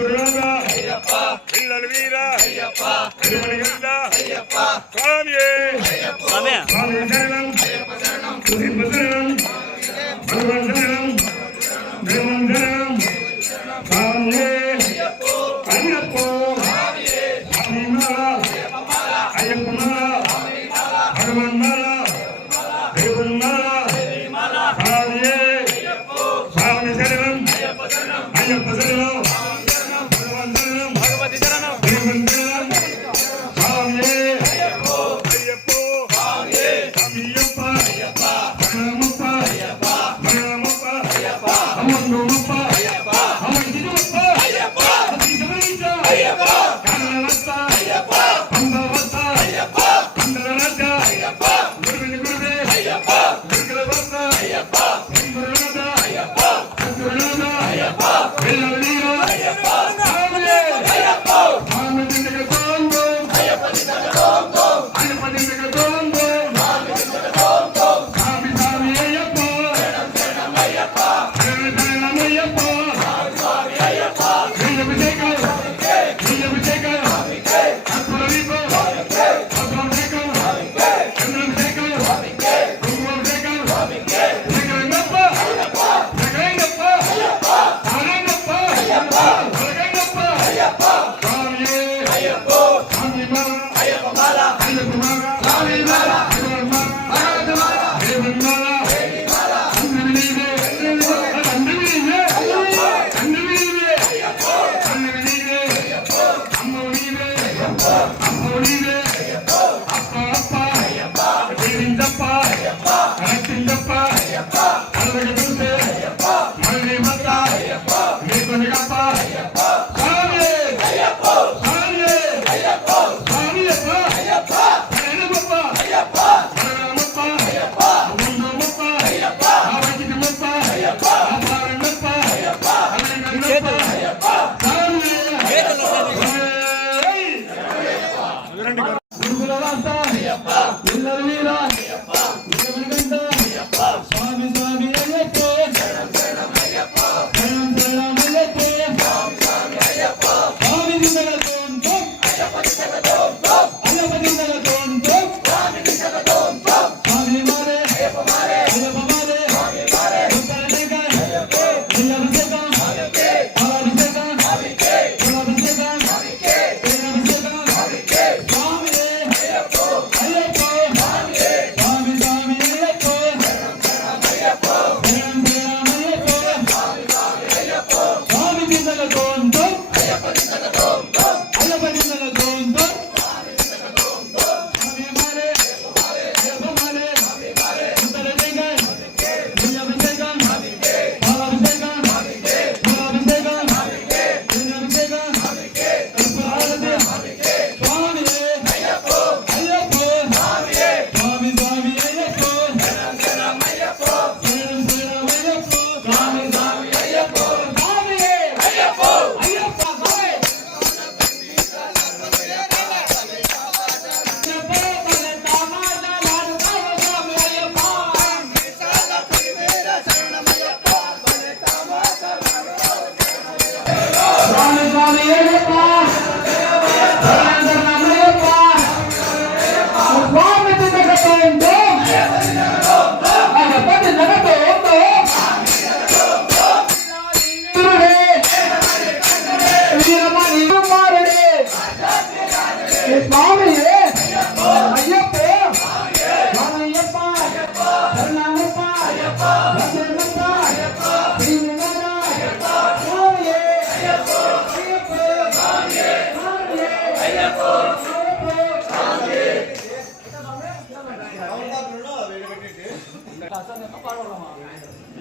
குருநாதா ஐயப்பா. இல்லல் வீரா ஐயப்பா.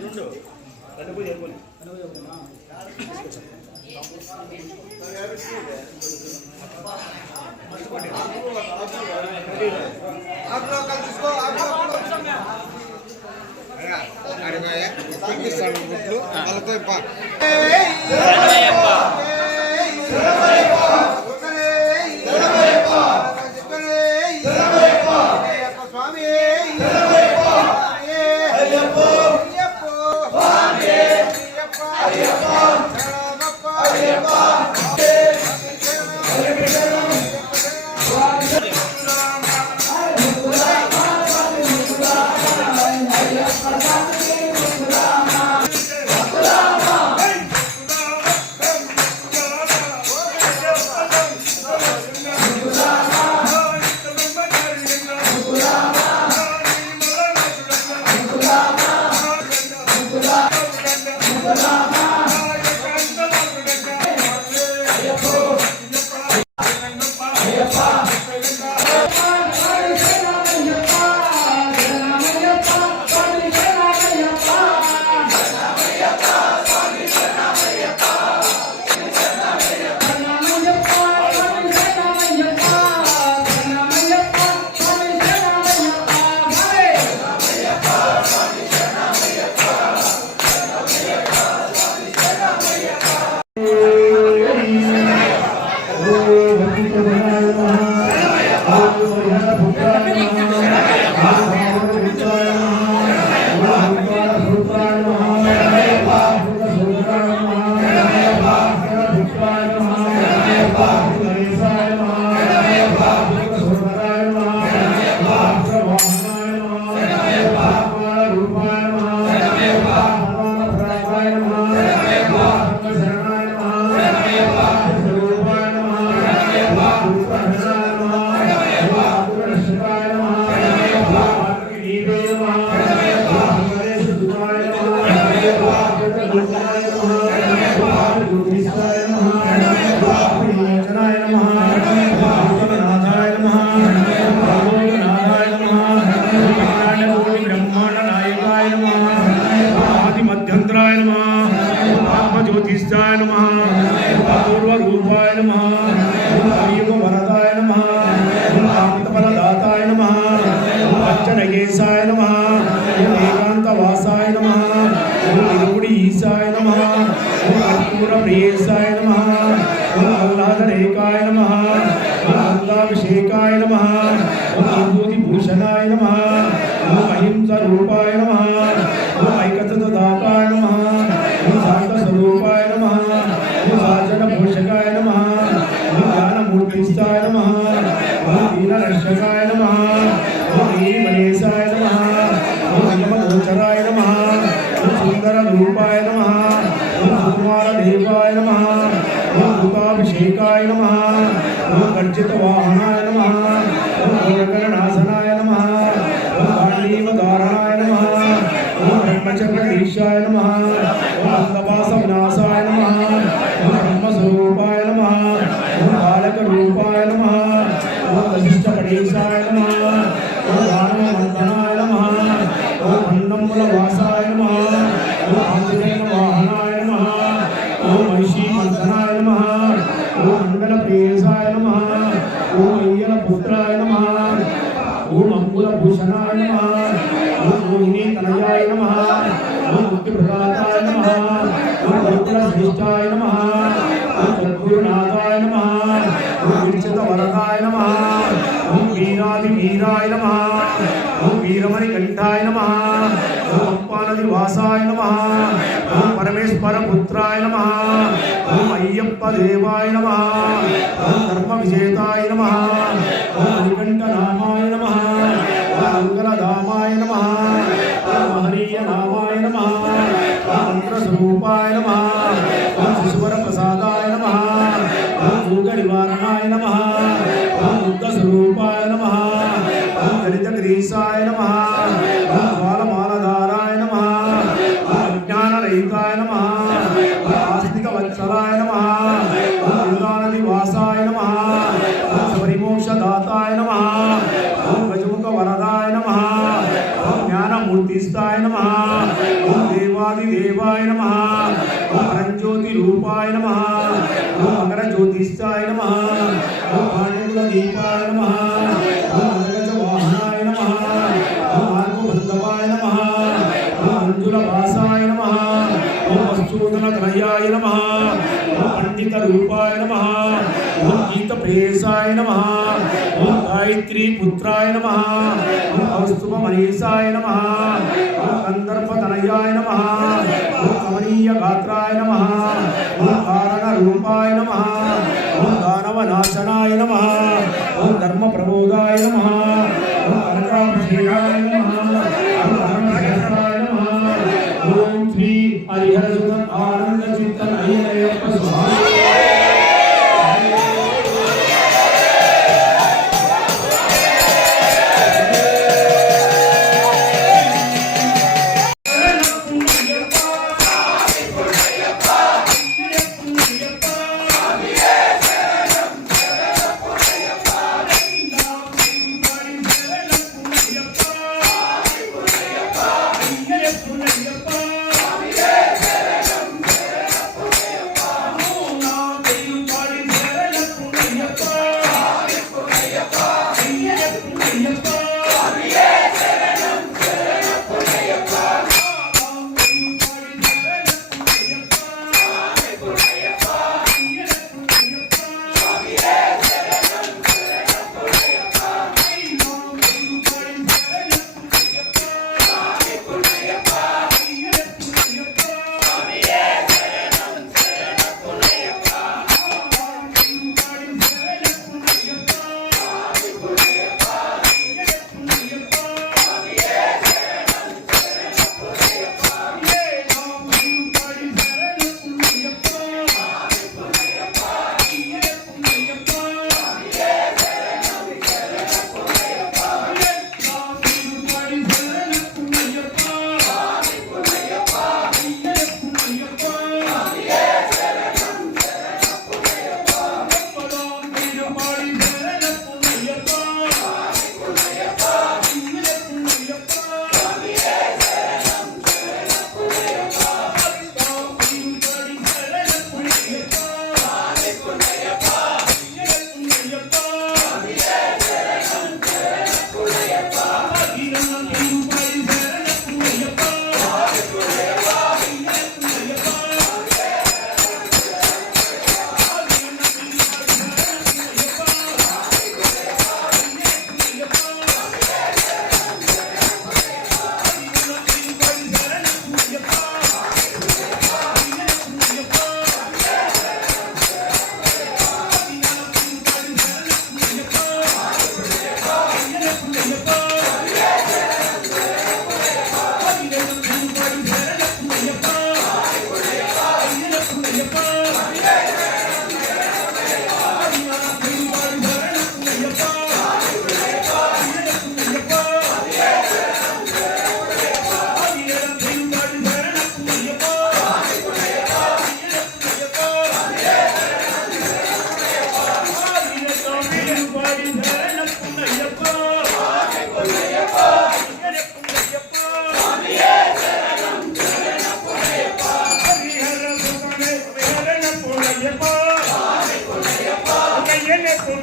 ఉండు. రెండు పోయి ఎరుకొని బ్రహ్మాండ నాయకాయ నమః ఆది మధ్యంతరాయ నమ ఆత్మజ్యోతిష్టాయ నమ రూపాయ నమః ఐకతదాతాయ నమః శాంత స్వరూపాయ నమః సాజన పోషకాయ నమః జ్ఞానమూర్తిస్థాయ నమః నమ నమః శ్రీమణేశాయ నమః నియమగోచరాయ నమః సుందర రూపాయ నమః సుకుమార దేవాయ నమః భూతాభిషేకాయ గర్జిత వాహనాయ నమః గోరకరణాసనాయ నమః బ్రహ్మచక్రీశాయ నమః అంధపాస వినాశాయ నమః బ్రహ్మస్వరూపాయ నమః బాలక రూపాయ నమః వశిష్ట గణేశాయ నమః దానవందనాయ నమః ఖండముల వాసాయ నమః ఆంజనేయ వాహనాయ నమః ఓం మహిషీ మందనాయ నమః ఓం మంగళ ప్రియేశాయ నమః ఓం అయ్యల పుత్రాయ నమః ఓం అంబుల భూషణాయ నమః ఓం రోహిణీ తనయాయ నమః ఓం ముక్తి ప్రదాతాయ నమః ఓం గోకుల శ్రేష్ఠాయ నమః ఓం సద్గురునాథాయ నమః ఓం విరచిత వరదాయ నమః ఓం వీరాది వీరాయ నమః ఓం వీరమణి కంఠాయ నమః ఓం అప్పానది వాసాయ నమః ఓం పరమేశ్వర పుత్రాయ నమః ఓం అయ్యప్ప దేవాయ నమః ఓం ధర్మ విజేతాయ నమః ఓం మణికంఠ జ్ఞానమూర్తిస్థాయ నమ ఓం దేవాది దేవాయ నమ ఓం పరంజ్యోతి రూపాయ నమ ఓం మకర జ్యోతిష్టాయ నమ ఓం పాండుల దీపాయ నమ ఓం అజగజ వాహనాయ నమః ఓం ఆత్మబంధవాయ ఓం వాసాయ ఓం వస్తూదన ఓం పండిత రూపాయ నమ ఓం గీత ప్రేయసాయ గాయత్రి పుత్రాయ నమః. ఓం కౌస్తుభ మనీసాయ నమః. ఓం కందర్ప నమ. నమః ఓం కమనీయ గాత్రాయ నమః. ఓం కారణ రూపాయ నమః. ఓం దానవ నాశనాయ ఓం ధర్మ ప్రబోధాయ నమః. ఓం కనకాభిషేకాయ எனக்கு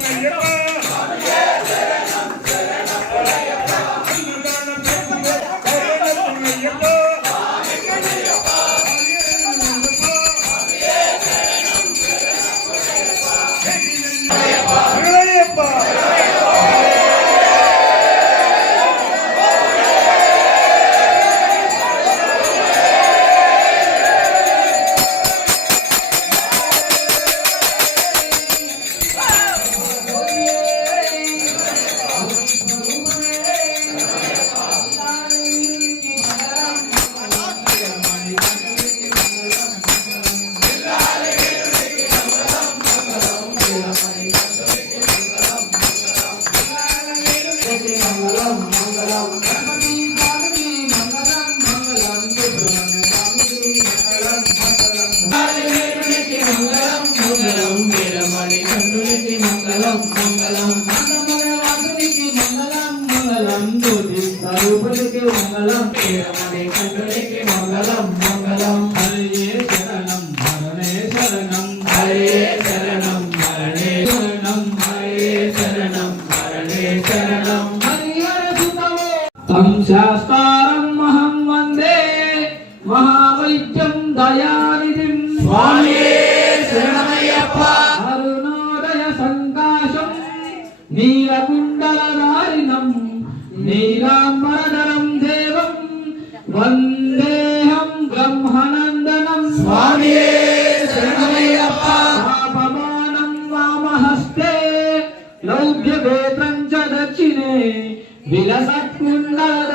നീലകുണ്ടലധാരിണം നീലാംബരധരം ദേവം വന്ദേഹം ബ്രഹ്മനന്ദനം സ്വാമിയേ ശരണമയ്യപ്പ പാപമാനം വാമഹസ്തേ ലൗഭ്യഗോത്രം ച ദക്ഷിണേ വിലസത്കുണ്ടല